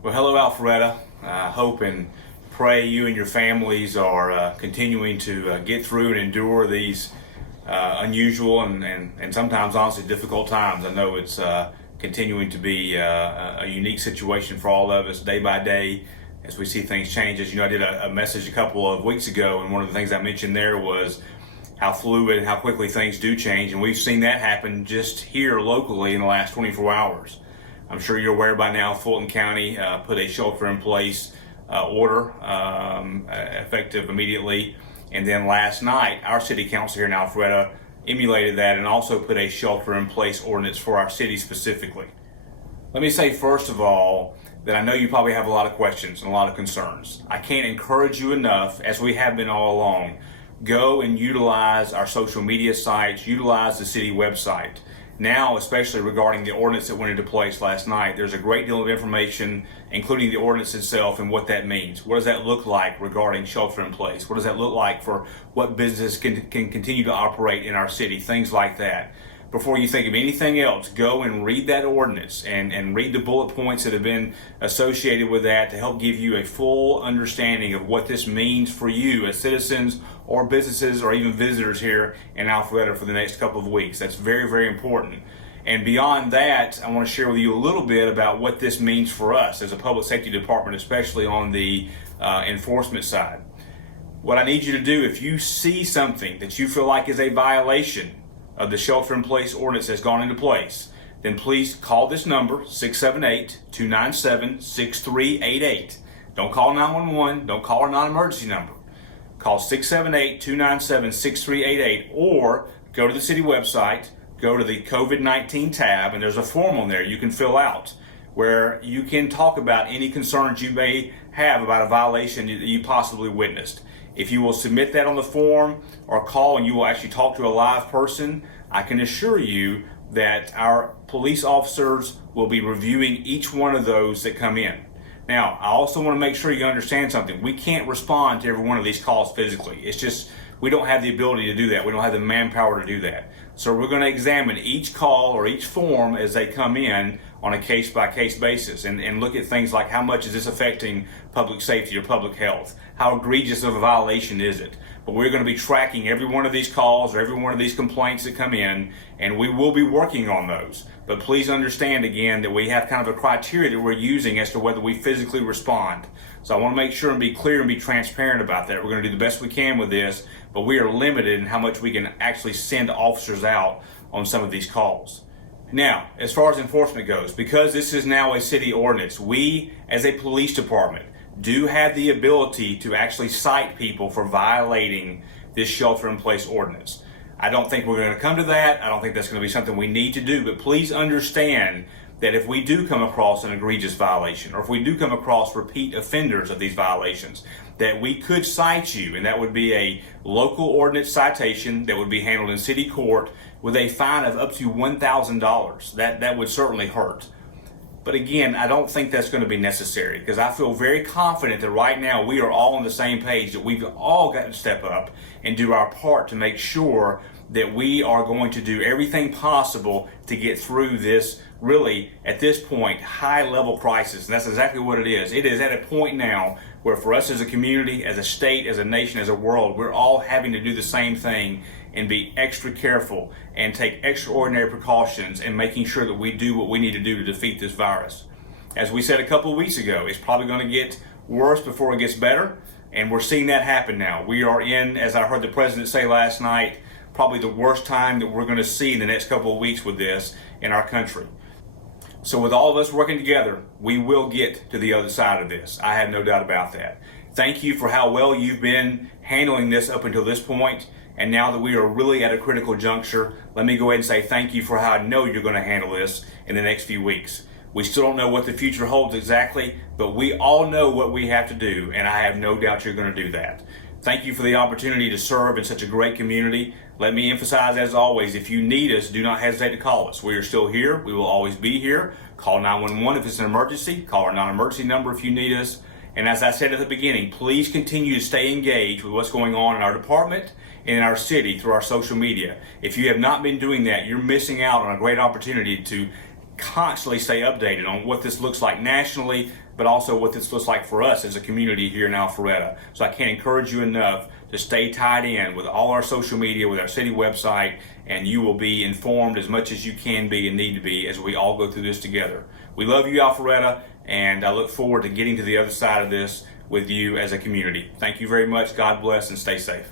Well, hello, Alpharetta. I hope and pray you and your families are continuing to get through and endure these unusual and sometimes honestly difficult times. I know it's continuing to be a unique situation for all of us day by day as we see things change. As you know, I did a message a couple of weeks ago, and one of the things I mentioned there was how fluid and how quickly things do change, and we've seen that happen just here locally in the last 24 hours. I'm sure you're aware by now, Fulton County put a shelter-in-place order effective immediately. And then last night, our city council here in Alpharetta emulated that and also put a shelter-in-place ordinance for our city specifically. Let me say, first of all, that I know you probably have a lot of questions and a lot of concerns. I can't encourage you enough, as we have been all along, go and utilize our social media sites, utilize the city website. Now, especially regarding the ordinance that went into place last night, there's a great deal of information, including the ordinance itself and what that means. What does that look like regarding shelter in place? What does that look like for what business can continue to operate in our city? Things like that. Before you think of anything else, go and read that ordinance and read the bullet points that have been associated with that to help give you a full understanding of what this means for you as citizens or businesses or even visitors here in Alpharetta for the next couple of weeks. That's very, very important. And beyond that, I want to share with you a little bit about what this means for us as a public safety department, especially on the enforcement side. What I need you to do, if you see something that you feel like is a violation of the shelter-in-place ordinance that's gone into place, then please call this number, 678-297-6388. Don't call 911, don't call our non-emergency number. Call 678-297-6388 or go to the city website, go to the COVID19 tab, and there's a form on there you can fill out where you can talk about any concerns you may have about a violation that you possibly witnessed. If you will submit that on the form or call and you will actually talk to a live person, I can assure you that our police officers will be reviewing each one of those that come in. Now, I also want to make sure you understand something. We can't respond to every one of these calls physically. It's just, we don't have the ability to do that. We don't have the manpower to do that. So we're going to examine each call or each form as they come in on a case-by-case basis and look at things like how much is this affecting public safety or public health? How egregious of a violation is it? But we're going to be tracking every one of these calls or every one of these complaints that come in, and we will be working on those. But please understand again that we have kind of a criteria that we're using as to whether we physically respond. So I want to make sure and be clear and be transparent about that. We're going to do the best we can with this, but we are limited in how much we can actually send officers out on some of these calls. Now, as far as enforcement goes, because this is now a city ordinance, we as a police department do have the ability to actually cite people for violating this shelter-in-place ordinance. I don't think we're going to come to that. I don't think that's going to be something we need to do, but please understand that if we do come across an egregious violation, or if we do come across repeat offenders of these violations, that we could cite you, and that would be a local ordinance citation that would be handled in city court with a fine of up to $1,000. That would certainly hurt. But again, I don't think that's going to be necessary because I feel very confident that right now we are all on the same page, that we've all got to step up and do our part to make sure that we are going to do everything possible to get through this, really, at this point, high-level crisis. And that's exactly what it is. It is at a point now where for us as a community, as a state, as a nation, as a world, we're all having to do the same thing and be extra careful and take extraordinary precautions in making sure that we do what we need to do to defeat this virus. As we said a couple of weeks ago, it's probably going to get worse before it gets better, and we're seeing that happen now. We are in, as I heard the president say last night, probably the worst time that we're going to see in the next couple of weeks with this in our country. So with all of us working together, we will get to the other side of this. I have no doubt about that. Thank you for how well you've been handling this up until this point. And now that we are really at a critical juncture, let me go ahead and say thank you for how I know you're going to handle this in the next few weeks. We still don't know what the future holds exactly, but we all know what we have to do, and I have no doubt you're going to do that. Thank you for the opportunity to serve in such a great community. Let me emphasize, as always, if you need us, do not hesitate to call us. We are still here. We will always be here. Call 911 if it's an emergency. Call our non-emergency number if you need us. And as I said at the beginning, please continue to stay engaged with what's going on in our department and in our city through our social media. If you have not been doing that, you're missing out on a great opportunity to constantly stay updated on what this looks like nationally, but also what this looks like for us as a community here in Alpharetta. So I can't encourage you enough to stay tied in with all our social media, with our city website, and you will be informed as much as you can be and need to be as we all go through this together. We love you, Alpharetta, and I look forward to getting to the other side of this with you as a community. Thank you very much. God bless and stay safe.